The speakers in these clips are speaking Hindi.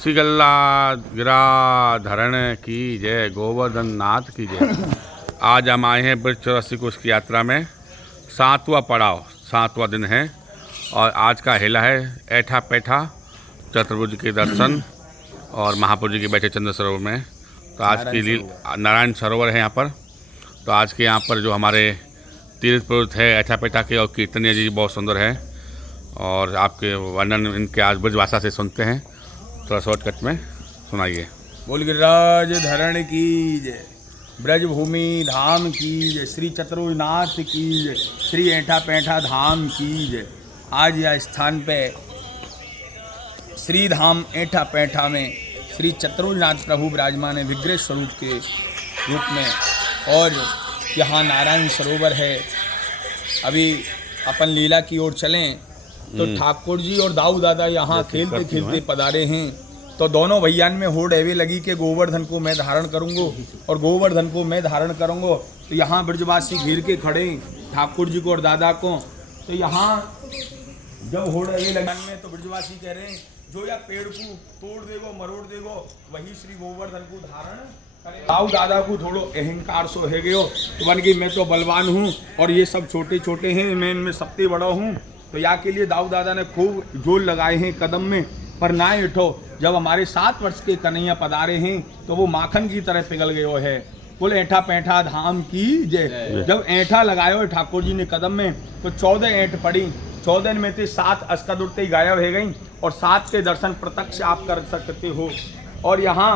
सिगल्ला गिराधरण की जय, गोवर्धन नाथ की जय। आज हम आए हैं ब्रज 84 कोष की यात्रा में। 7वां पड़ाव, 7वां दिन है और आज का हेला है ऐठा पैठा, चतुर्भुज के दर्शन और महापुर जी के बैठे चंद्र सरोवर में। तो आज की नारायण सरोवर है यहाँ पर। तो आज के यहाँ पर जो हमारे तीर्थ पुरुष है ऐठा पैठा के और कीर्तनिया जी बहुत सुंदर है और आपके वर्णन इनके आज ब्रज भाषा से सुनते हैं। थोड़ा शॉर्टकट में सुनाइए। बोल गिरिराज धरण की जय, ब्रज भूमि धाम की जय, श्री चतुर्भुजनाथ की जय, श्री ऐठा पैठा धाम की जय। आज यह स्थान पे श्री धाम ऐठा पैठा में श्री चतुर्भुजनाथ प्रभु विराजमान है विग्रह स्वरूप के रूप में और यहाँ नारायण सरोवर है। अभी अपन लीला की ओर चलें तो ठाकुर जी और दाऊ दादा यहाँ खेलते खेलते पधारे हैं। तो दोनों भैयान में होड़ एवे लगी कि गोवर्धन को मैं धारण करूंगा और गोवर्धन को मैं धारण करूंगा। तो यहाँ ब्रजवासी घेर के खड़े ठाकुर जी को और दादा को। तो यहाँ जब होड़ एवे लगन में तो ब्रजवासी कह रहे हैं जो या पेड़ को तोड़ देगो मरोड़ देगो वही श्री गोवर्धन को धारण। दाऊ दादा को थोड़ो अहंकार सो है गयो तो बन गई मैं तो बलवान हूँ और ये सब छोटे छोटे हैं, मैं इनमें सबसे बड़ा हूँ। तो या के लिए दाऊ दादा ने खूब जोर लगाए हैं कदम में, पर ना उठो। जब हमारे 7 वर्ष के कन्हैया पधारे हैं तो वो माखन की तरह पिघल गयो है। बोले ऐठा पैठा धाम की जय। जब ऐठा लगायो ठाकुर जी ने कदम में तो 14 ऐंठ पड़ी। 14 में से 7 अस्कद उठते ही गायब हो गई और 7 के दर्शन प्रत्यक्ष आप कर सकते हो। और यहाँ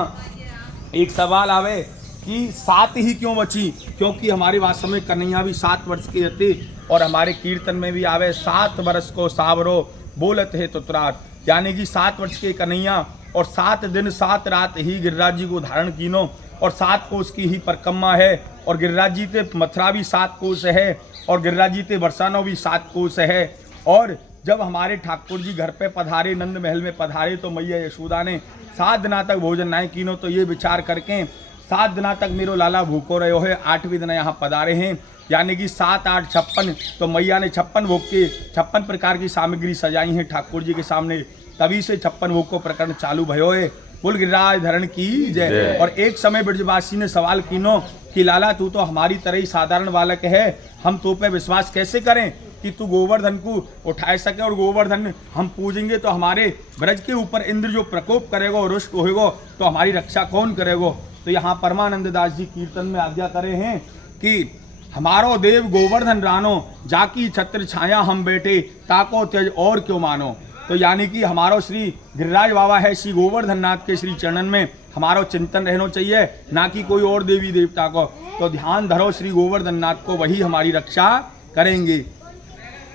एक सवाल आवे कि 7 ही क्यों बची, क्योंकि हमारे वास्तव में कन्हैया भी 7 वर्ष के थे और हमारे कीर्तन में भी आवे 7 वर्ष को सावरो बोलत है तुतरात, यानी कि 7 वर्ष के कन्हैया और 7 दिन 7 रात ही गिरिराज जी को धारण कीनो और 7 कोस की ही परिक्रमा है। और गिरिराज जी ते मथुरा भी 7 कोस है और गिरिराज जी ते बरसानो भी 7 कोस है। और जब हमारे ठाकुर जी घर पे पधारे, नंद महल में पधारे, तो मैया यशोदा ने 7 दिना तक भोजन नहीं कीनो। तो ये विचार करके 7 दिना तक मेरो लाला भूखो रहे है, 8वें दिन यहाँ पधारे हैं, यानी कि 7 8 56। तो मैया ने 56 भोग के 56 प्रकार की सामग्री सजाई है ठाकुर जी के सामने, तभी से 56 भोग को प्रकरण चालू भयो है। बोल गिरिराज धरण की जय। और एक समय ब्रजवासी ने सवाल कीनो कि लाला तू तो हमारी तरह ही साधारण बालक है, हम तो पे विश्वास कैसे करें कि तू गोवर्धन को उठाए सके और गोवर्धन हम पूजेंगे तो हमारे ब्रज के ऊपर इंद्र जो प्रकोप करेगा और रुष्ट होएगा तो हमारी रक्षा कौन करेगा। तो यहाँ परमानंद दास जी कीर्तन में आज्ञा करे हैं कि हमारो देव गोवर्धन रानो, जाकी छत्र छाया हम बैठे, ताको त्यज और क्यों मानो। तो यानी कि हमारो श्री गिरिराज बाबा है श्री गोवर्धन नाथ के श्री चरणन में हमारो चिंतन रहना चाहिए, ना कि कोई और देवी देवता को। तो ध्यान धरो श्री गोवर्धन नाथ को, वही हमारी रक्षा करेंगे।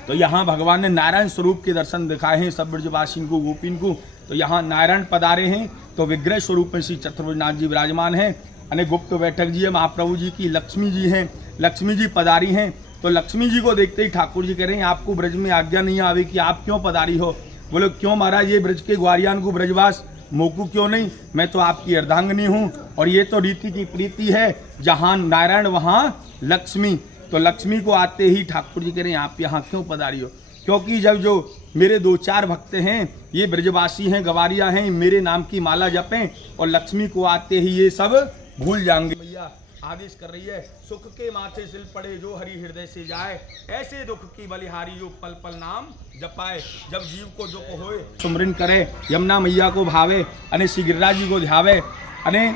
तो यहाँ भगवान ने नारायण स्वरूप के दर्शन दिखाए हैं सब ब्रजवासी को, गोपीन को। तो यहाँ नारायण पधारे हैं तो विग्रह स्वरूप में श्री चतुर्भुजनाथ जी विराजमान हैं। अने गुप्त बैठक जी है, महाप्रभु जी की लक्ष्मी जी हैं, लक्ष्मी जी पधारी हैं। तो लक्ष्मी जी को देखते ही ठाकुर जी कह रहे हैं आपको ब्रज में आज्ञा नहीं आवे कि आप क्यों पधारी हो। बोले क्यों महाराज, ये ब्रज के ग्वारियान को ब्रजवास मोकू क्यों नहीं, मैं तो आपकी अर्धांगिनी हूँ और ये तो रीति की प्रीति है, जहाँ नारायण वहाँ लक्ष्मी। तो लक्ष्मी को आते ही ठाकुर जी कह रहे हैं आप यहाँ क्यों पधारी हो, क्योंकि जब जो मेरे 2-4 भक्त हैं ये ब्रजवासी हैं, गवारिया हैं, मेरे नाम की माला जपें और लक्ष्मी को आते ही ये सब भूल जाएंगे। भैया आदेश कर रही है सुख के माथे सिल पड़े जो हरि हृदय से जाए, ऐसे दुख की बलिहारी जो पल पल नाम जपाए। जब जीव को दुख होए सुमरन करे, यमुना मैया को भावे, अने श्री गिरिराज जी को ध्यावे, अने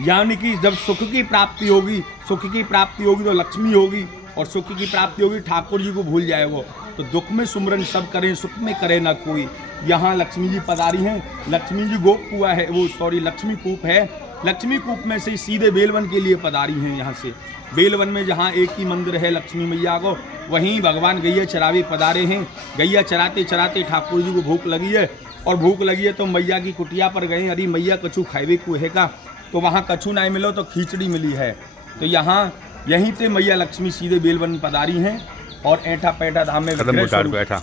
यानी कि जब सुख की प्राप्ति होगी, सुख की प्राप्ति होगी तो लक्ष्मी होगी और सुख की प्राप्ति होगी ठाकुर जी को भूल जाए वो। तो दुख में सुमरन सब करें, सुख में करे ना कोई। यहाँ लक्ष्मी जी पधारी हैं। लक्ष्मी जी गोप कुआ है, वो सॉरी लक्ष्मी कूप है। लक्ष्मी कूप में से सीधे बेलवन के लिए पधारी हैं। यहाँ से बेलवन में जहाँ एक ही मंदिर है लक्ष्मी मैया को, वहीं भगवान गैया चरावे पधारे हैं। गैया चराते चराते ठाकुर जी को भूख लगी है और भूख लगी है तो मैया की कुटिया पर गए, अरे मैया कछु खाइबे को है का, तो वहाँ कछु नहीं मिलो तो खिचड़ी मिली है। तो यहाँ यहीं से मैया लक्ष्मी सीधे बेलवन पधारी हैं और ऐठा पैठा धाम में कदम को झाड़ को ऐठा,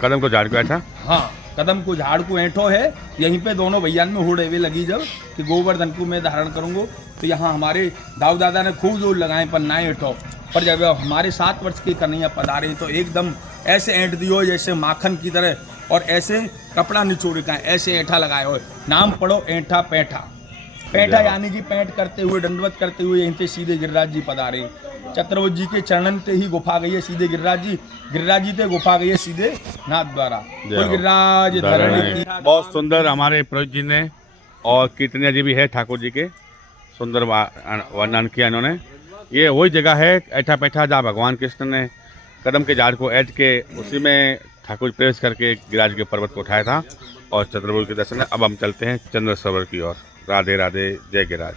कदम को झाड़ को ऐठा, हाँ कदम को झाड़ को ऐठो है। यहीं पे दोनों भैया में होड़ एवे लगी जब कि गोवर्धन को मैं धारण करूंगा। तो यहाँ हमारे दाऊ दादा ने खूब जोर लगाए पर ना ऐठो, पर जब हमारे 7 वर्ष के कन्हैया पधारे तो एकदम ऐसे ऐंठ दियो जैसे माखन की तरह और ऐसे कपड़ा निचोड़ का ऐसे ऐंठा लगाए हो, नाम पढ़ो ऐंठा पैंठा। पैंठा यानी कि पैंट करते हुए, दंडवत करते हुए यहीं से सीधे गिरिराज जी पधारे। चतुर्भुज जी के चरणन ते ही गुफा गई है सीधे गिरिराज जी ते गुफा गई है सीधे नाथ द्वारा। बोल गिरिराज धरण की। बहुत सुंदर हमारे पुरोहित जी ने और कीर्तनिया जी भी है ठाकुर जी के, सुंदर वर्णन किया इन्होंने। ये वही जगह है ऐठा पैठा जहाँ भगवान कृष्ण ने कदम के झाड़ को ऐठ के उसी में ठाकुर प्रवेश करके गिरिराज के पर्वत को उठाया था और चतुर्भुज के दर्शन है। अब हम चलते हैं चंद्र सरोवर की ओर। राधे राधे, जय गिरिराज।